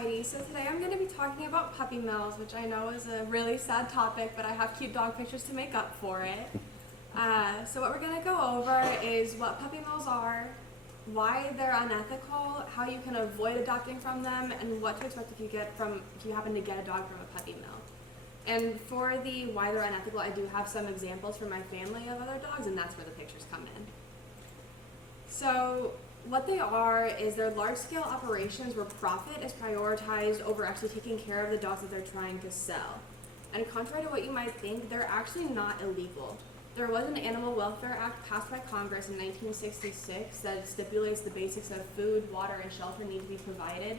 Heidi. So today I'm going to be talking about puppy mills, which I know is a really sad topic, but I have cute dog pictures to make up for it. So what we're going to go over is what puppy mills are, why they're unethical, how you can avoid adopting from them, and what to expect if you happen to get a dog from a puppy mill. And for the why they're unethical, I do have some examples from my family of other dogs, and that's where the pictures come in. So what they are is they're large-scale operations where profit is prioritized over actually taking care of the dogs that they're trying to sell. And contrary to what you might think, they're actually not illegal. There was an Animal Welfare Act passed by Congress in 1966 that stipulates the basics of food, water, and shelter need to be provided.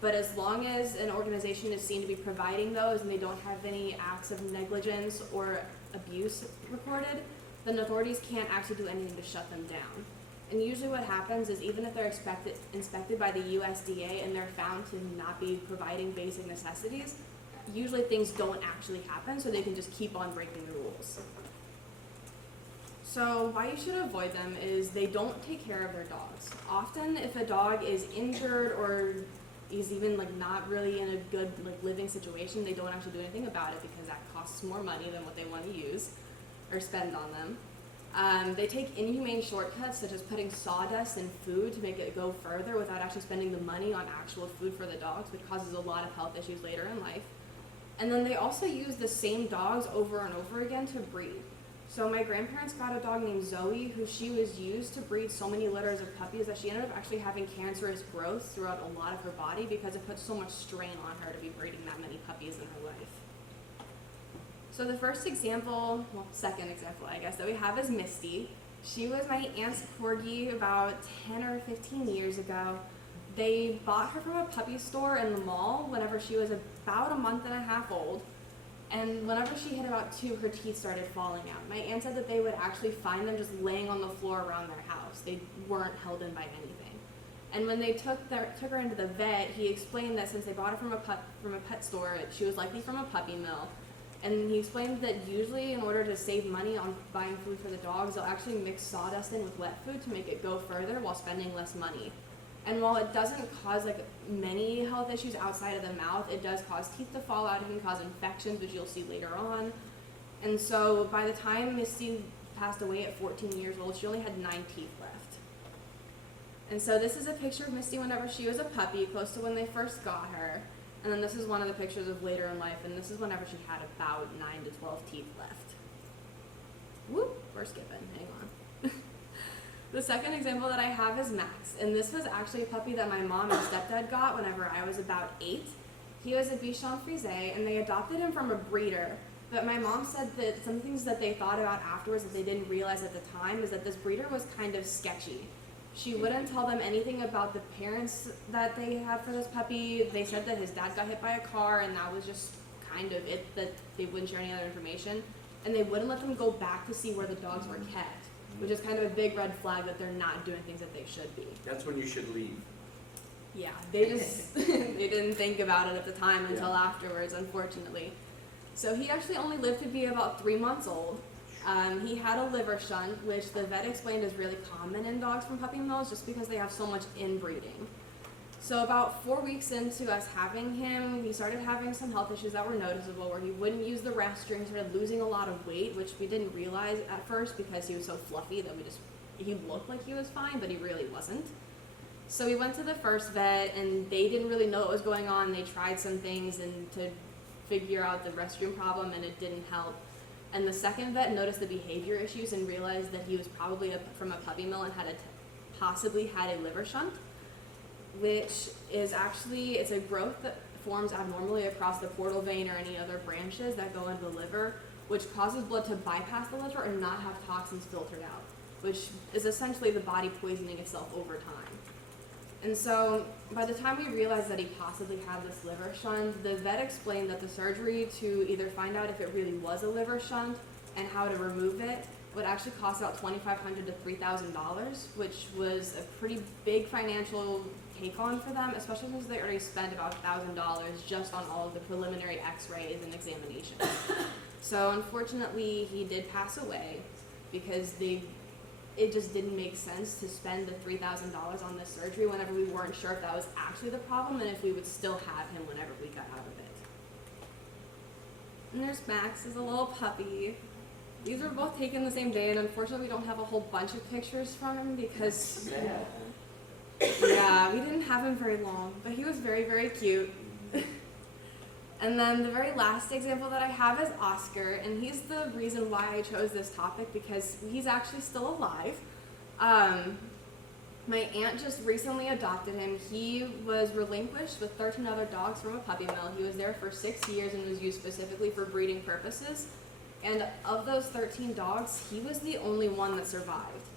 But as long as an organization is seen to be providing those and they don't have any acts of negligence or abuse recorded, then authorities can't actually do anything to shut them down. And usually what happens is even if they're inspected by the USDA and they're found to not be providing basic necessities, usually things don't actually happen, so they can just keep on breaking the rules. So why you should avoid them is they don't take care of their dogs. Often if a dog is injured or is even not really in a good living situation, they don't actually do anything about it because that costs more money than what they want to use or spend on them. They take inhumane shortcuts such as putting sawdust in food to make it go further without actually spending the money on actual food for the dogs, which causes a lot of health issues later in life. And then they also use the same dogs over and over again to breed. So my grandparents got a dog named Zoe, who she was used to breed so many litters of puppies that she ended up actually having cancerous growth throughout a lot of her body because it put so much strain on her to be breeding that many puppies in her life. So the second example, I guess, that we have is Misty. She was my aunt's corgi about 10 or 15 years ago. They bought her from a puppy store in the mall whenever she was about a month and a half old. And whenever she hit about 2, her teeth started falling out. My aunt said that they would actually find them just laying on the floor around their house. They weren't held in by anything. And when they took her into the vet, he explained that since they bought her from a pet store, she was likely from a puppy mill. And he explained that usually in order to save money on buying food for the dogs, they'll actually mix sawdust in with wet food to make it go further while spending less money. And while it doesn't cause many health issues outside of the mouth, it does cause teeth to fall out. It can cause infections, which you'll see later on. And so by the time Misty passed away at 14 years old, she only had 9 teeth left. And so this is a picture of Misty whenever she was a puppy, close to when they first got her. And then this is one of the pictures of later in life, and this is whenever she had about 9 to 12 teeth left. Whoop, we're skipping, hang on. The second example that I have is Max, and this was actually a puppy that my mom and stepdad got whenever I was about 8. He was a Bichon Frise, and they adopted him from a breeder. But my mom said that some things that they thought about afterwards that they didn't realize at the time is that this breeder was kind of sketchy. She wouldn't tell them anything about the parents that they had for this puppy. They said that his dad got hit by a car, and that was just kind of it, that they wouldn't share any other information. And they wouldn't let them go back to see where the dogs were kept, which is kind of a big red flag that they're not doing things that they should be. That's when you should leave. Yeah, they just, they didn't think about it at the time until afterwards, unfortunately. So he actually only lived to be about 3 months old. He had a liver shunt, which the vet explained is really common in dogs from puppy mills just because they have so much inbreeding. So about 4 weeks into us having him, he started having some health issues that were noticeable, where he wouldn't use the restroom, started losing a lot of weight, which we didn't realize at first because he was so fluffy that he looked like he was fine, but he really wasn't. So we went to the first vet, and they didn't really know what was going on. They tried some things to figure out the restroom problem, and it didn't help. And the second vet noticed the behavior issues and realized that he was probably from a puppy mill and possibly had a liver shunt, which is it's a growth that forms abnormally across the portal vein or any other branches that go into the liver, which causes blood to bypass the liver and not have toxins filtered out, which is essentially the body poisoning itself over time. And so by the time we realized that he possibly had this liver shunt, the vet explained that the surgery to either find out if it really was a liver shunt and how to remove it would actually cost about $2,500 to $3,000, which was a pretty big financial take on for them, especially since they already spent about $1,000 just on all of the preliminary x-rays and examinations. So unfortunately, he did pass away because they it just didn't make sense to spend the $3,000 on this surgery whenever we weren't sure if that was actually the problem and if we would still have him whenever we got out of it. And there's Max as a little puppy. These were both taken the same day, and unfortunately we don't have a whole bunch of pictures from him because, yeah, we didn't have him very long, but he was very, very cute. And then the very last example that I have is Oscar, and he's the reason why I chose this topic because he's actually still alive. My aunt just recently adopted him. He was relinquished with 13 other dogs from a puppy mill. He was there for 6 years and was used specifically for breeding purposes. And of those 13 dogs, he was the only one that survived.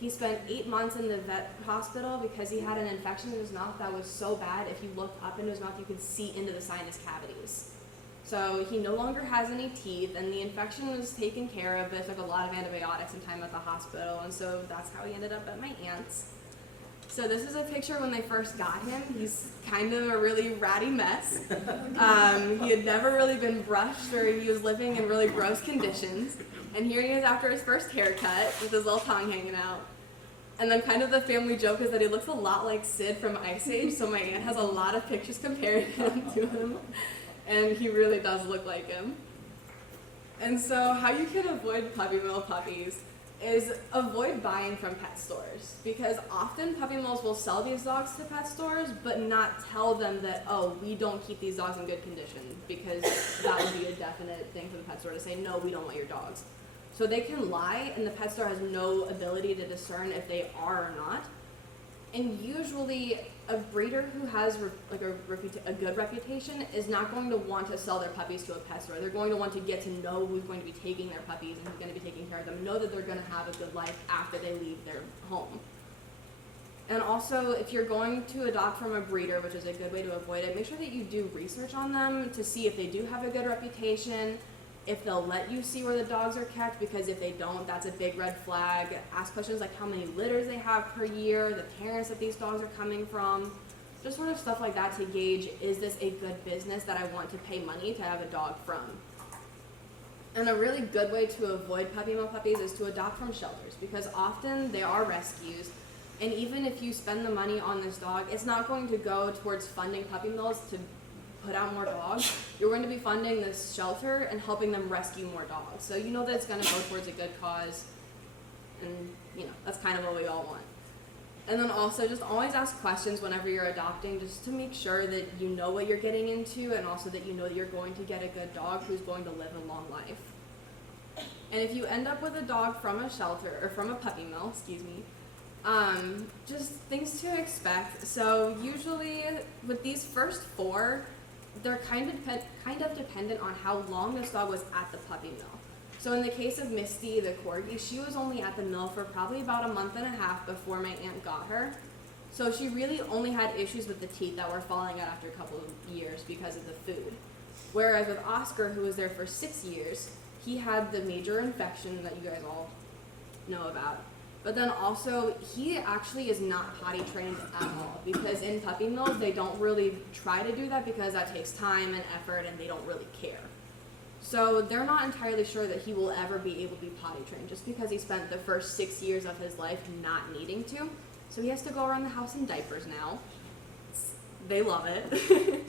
He spent 8 months in the vet hospital because he had an infection in his mouth that was so bad, if you looked up into his mouth, you could see into the sinus cavities. So he no longer has any teeth, and the infection was taken care of, but it took a lot of antibiotics and time at the hospital, and so that's how he ended up at my aunt's. So this is a picture when they first got him. He's kind of a really ratty mess. He had never really been brushed, or he was living in really gross conditions. And here he is after his first haircut with his little tongue hanging out. And then kind of the family joke is that he looks a lot like Sid from Ice Age, so my aunt has a lot of pictures comparing him to him. And he really does look like him. And so how you can avoid puppy mill puppies is avoid buying from pet stores, because often puppy mills will sell these dogs to pet stores but not tell them that, oh, we don't keep these dogs in good condition, because that would be a definite thing for the pet store to say, no, we don't want your dogs. So they can lie, and the pet store has no ability to discern if they are or not. And usually a breeder who has a good reputation is not going to want to sell their puppies to a pet store. They're going to want to get to know who's going to be taking their puppies and who's going to be taking care of them, know that they're going to have a good life after they leave their home. And also, if you're going to adopt from a breeder, which is a good way to avoid it, make sure that you do research on them to see if they do have a good reputation, if they'll let you see where the dogs are kept, because if they don't, that's a big red flag. Ask questions like how many litters they have per year, the parents that these dogs are coming from, just sort of stuff like that to gauge, is this a good business that I want to pay money to have a dog from? And a really good way to avoid puppy mill puppies is to adopt from shelters, because often they are rescues, and even if you spend the money on this dog, it's not going to go towards funding puppy mills to put out more dogs. You're going to be funding this shelter and helping them rescue more dogs. So you know that it's going to go towards a good cause, and you know that's kind of what we all want. And then also just always ask questions whenever you're adopting, just to make sure that you know what you're getting into, and also that you know that you're going to get a good dog who's going to live a long life. And if you end up with a dog from a shelter, or from a puppy mill, just things to expect. So usually with these first 4, they're kind of dependent on how long this dog was at the puppy mill. So in the case of Misty, the corgi, she was only at the mill for probably about a month and a half before my aunt got her. So she really only had issues with the teeth that were falling out after a couple of years because of the food. Whereas with Oscar, who was there for 6 years, he had the major infection that you guys all know about. But then also, he actually is not potty trained at all, because in puppy mills, they don't really try to do that because that takes time and effort, and they don't really care. So they're not entirely sure that he will ever be able to be potty trained, just because he spent the first 6 years of his life not needing to. So he has to go around the house in diapers now. They love it.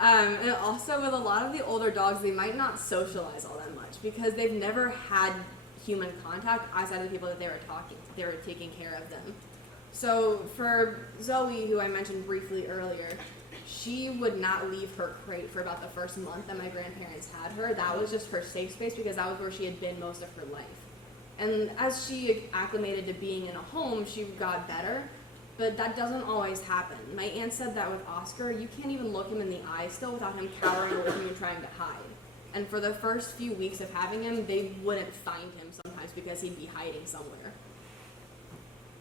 And also, with a lot of the older dogs, they might not socialize all that much, because they've never had human contact outside of the people that they were taking care of them. So for Zoe, who I mentioned briefly earlier, she would not leave her crate for about the first month that my grandparents had her. That was just her safe space, because that was where she had been most of her life. And as she acclimated to being in a home, she got better, but that doesn't always happen. My aunt said that with Oscar, you can't even look him in the eye still without him cowering away from you trying to hide. And for the first few weeks of having him, they wouldn't find him sometimes because he'd be hiding somewhere.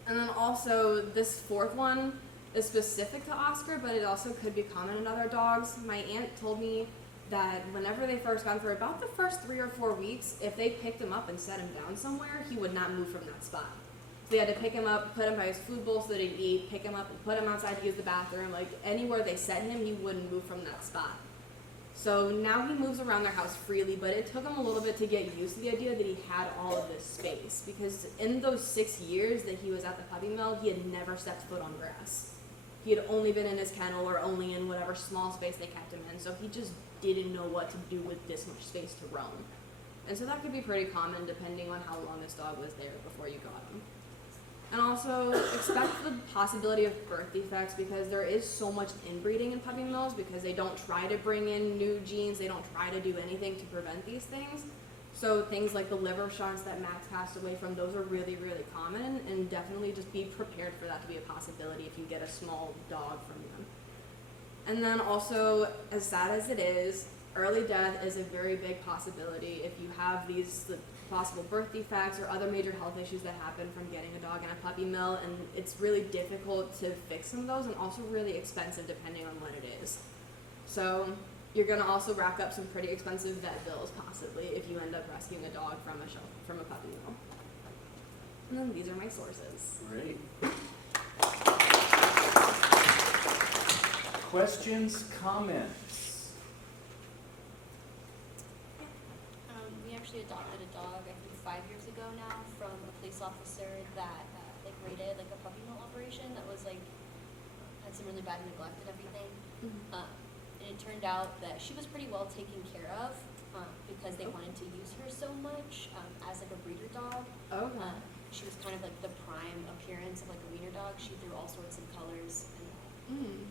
And then also, this 4th one is specific to Oscar, but it also could be common in other dogs. My aunt told me that whenever they first got him, for about the first 3 or 4 weeks, if they picked him up and set him down somewhere, he would not move from that spot. So they had to pick him up, put him by his food bowl so that he'd eat, pick him up and put him outside to use the bathroom. Like, anywhere they set him, he wouldn't move from that spot. So now he moves around their house freely, but it took him a little bit to get used to the idea that he had all of this space, because in those 6 years that he was at the puppy mill, he had never stepped foot on grass. He had only been in his kennel or only in whatever small space they kept him in, so he just didn't know what to do with this much space to roam. And so that could be pretty common depending on how long this dog was there before you got him. And also expect the possibility of birth defects, because there is so much inbreeding in puppy mills, because they don't try to bring in new genes, they don't try to do anything to prevent these things. So things like the liver shunts that Max passed away from, those are really, really common, and definitely just be prepared for that to be a possibility if you get a small dog from them. And then also, as sad as it is, early death is a very big possibility if you have these possible birth defects or other major health issues that happen from getting a dog in a puppy mill, and it's really difficult to fix some of those, and also really expensive depending on what it is. So you're going to also rack up some pretty expensive vet bills possibly if you end up rescuing a dog from a puppy mill. And then these are my sources. Great. Questions, comments? We actually adopted a dog, I think 5 years ago now, from a police officer that raided a puppy mill operation that was had some really bad neglect and everything. Mm-hmm. And it turned out that she was pretty well taken care of because they wanted to use her so much as a breeder dog. Okay. She was kind of the prime appearance of a wiener dog. She threw all sorts of colors.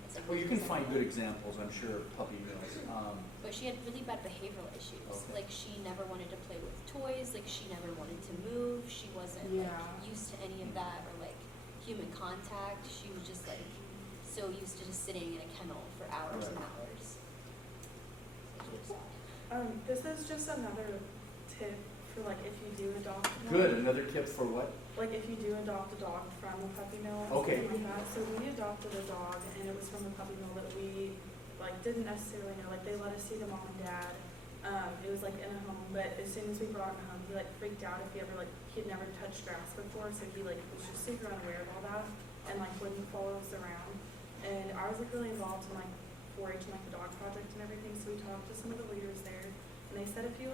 It's Well, you can find good examples, I'm sure, of puppy mills. But she had really bad behavioral issues. Okay. She never wanted to play with toys. She never wanted to move. She wasn't used to any of that or human contact. She was just so used to just sitting in a kennel for hours and hours. This is just another tip for if you do adopt a dog. Good, another tip for what? If you do adopt a dog from a puppy mill or Okay. something like that. So we adopted a dog, and it was from a puppy mill that we didn't necessarily know. They let us see the mom and dad. It was in a home, but as soon as we brought him home, he freaked out if he ever he'd never touched grass before, so he was just super unaware of all that and wouldn't follow us around. And I was really involved in 4-H and the dog project and everything, so we talked to some of the leaders there, and they said if you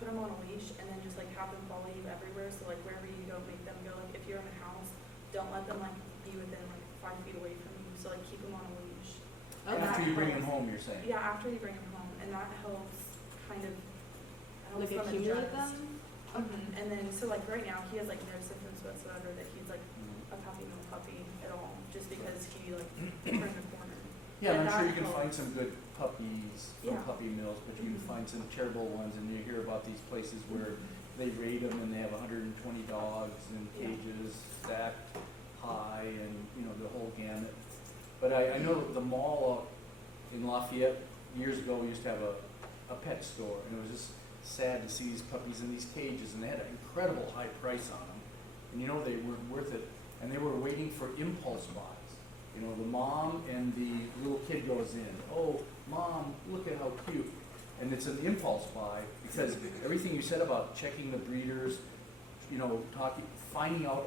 put them on a leash and then just have them follow you everywhere, so wherever you go, make them go. If you're in a house, don't let them be within 5 feet away from you, so keep them on a leash. Okay. After you bring them home, you're saying? Yeah, after you bring them home, and that helps kind of Accumulate them? Mm-hmm. And then right now he has no symptoms whatsoever that he's a puppy mill puppy at all, just because he turned the corner. Yeah, and I'm And sure that you can find helps. some good puppies from Yeah. puppy mills, but you can find some terrible ones, and you hear about these places where they raid them and they have 120 dogs in Yeah. cages stacked high, and the whole gamut. But I know the mall in Lafayette years ago, we used to have a pet store, and it was just sad to see these puppies in these cages, and they had an incredible high price on them, and they weren't worth it, and they were waiting for impulse buys. The mom and the little kid goes in, oh, mom, look at how cute. And it's an impulse buy, because everything you said about checking the breeders, finding out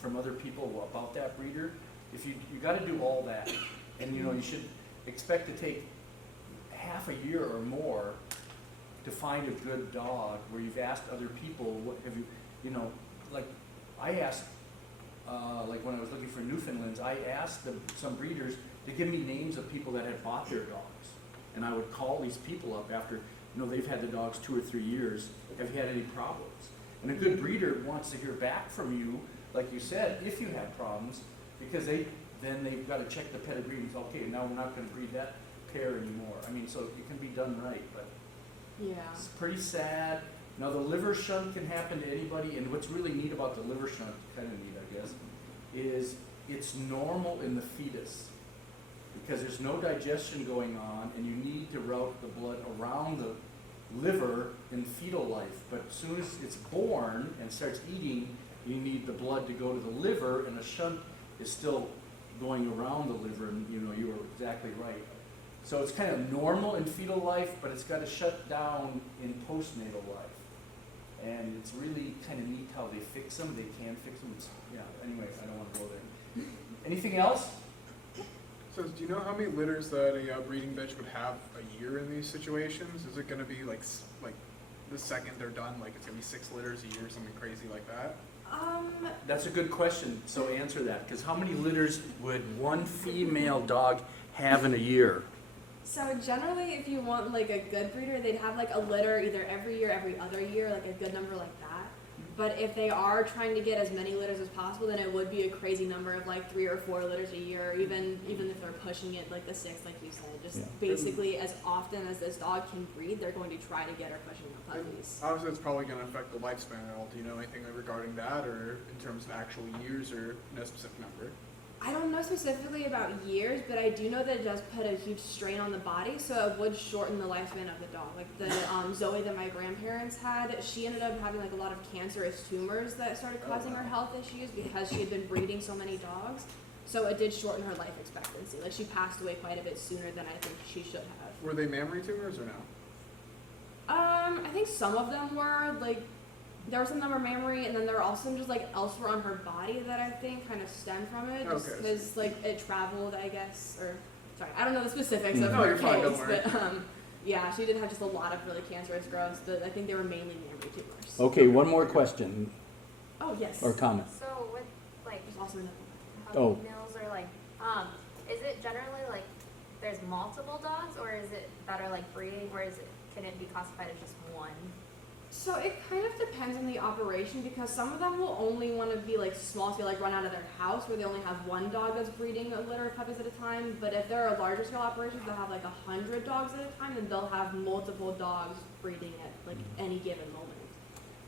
from other people about that breeder, if you got to do all that, and you should expect to take half a year or more to find a good dog, where you've asked other people, what have you, I asked, when I was looking for Newfoundlands, I asked some breeders to give me names of people that had bought their dogs. And I would call these people up after, they've had the dogs 2 or 3 years. Have you had any problems? And a good breeder wants to hear back from you, like you said, if you had problems, because they've got to check the pedigree and say, okay, now we're not going to breed that pair anymore. So it can be done right, but Yeah. it's pretty sad. Now the liver shunt can happen to anybody, and what's really neat about the liver shunt, kind of neat I guess, is it's normal in the fetus, because there's no digestion going on, and you need to route the blood around the liver in fetal life. But as soon as it's born and starts eating, you need the blood to go to the liver, and a shunt is still going around the liver, and you were exactly right. So it's kind of normal in fetal life, but it's got to shut down in postnatal life. And it's really kind of neat how they fix them. They can fix them. Anyway, I don't want to go there. Anything else? So do you know how many litters that a breeding bitch would have a year in these situations? Is it going to be like the second they're done, like it's going to be 6 litters a year, something crazy like that? That's a good question, so answer that, because how many litters would one female dog have in a year? So generally, if you want like a good breeder, they'd have like a litter either every year, every other year, like a good number like that. But if they are trying to get as many litters as possible, then it would be a crazy number of like 3 or 4 litters a year, even if they're pushing it like the 6, like you said. Just basically as often as this dog can breed, they're going to try to get her pushing the puppies. Obviously, it's probably going to affect the lifespan at all. Do you know anything regarding that, or in terms of actual years, or no specific number? I don't know specifically about years, but I do know that it does put a huge strain on the body, so it would shorten the lifespan of the dog. Like the Zoe that my grandparents had, she ended up having like a lot of cancerous tumors that started causing her health issues because she had been breeding so many dogs. So it did shorten her life expectancy. Like she passed away quite a bit sooner than I think she should have. Were they mammary tumors or no? I think some of them were like. There were some that were mammary, and then there were also some just like elsewhere on her body that I think kind of stemmed from it, just because like it traveled, I guess, or sorry, I don't know the specifics of her case, but yeah, she did have just a lot of really cancerous growths. But I think they were mainly mammary tumors. Okay, one more question Oh yes. or comment. So with like There's also another Oh. puppy mills or like, is it generally like there's multiple dogs, or is it better like breeding, or can it be classified as just one? So it kind of depends on the operation, because some of them will only want to be like small scale, like run out of their house where they only have one dog that's breeding a litter of puppies at a time. But if there are larger scale operations that have like 100 dogs at a time, then they'll have multiple dogs breeding at like any given moment.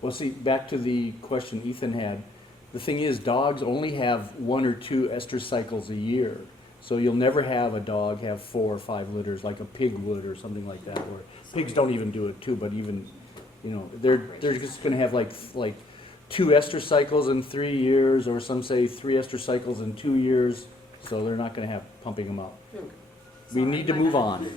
Well, see, back to the question Ethan had. The thing is, dogs only have 1 or 2 ester cycles a year. So you'll never have a dog have 4 or 5 litters like a pig would or something like that. Or pigs don't even do it too, but even, you know, they're just going to have like 2 ester cycles in 3 years, or some say 3 ester cycles in 2 years. So they're not going to have pumping them out. We need to move on.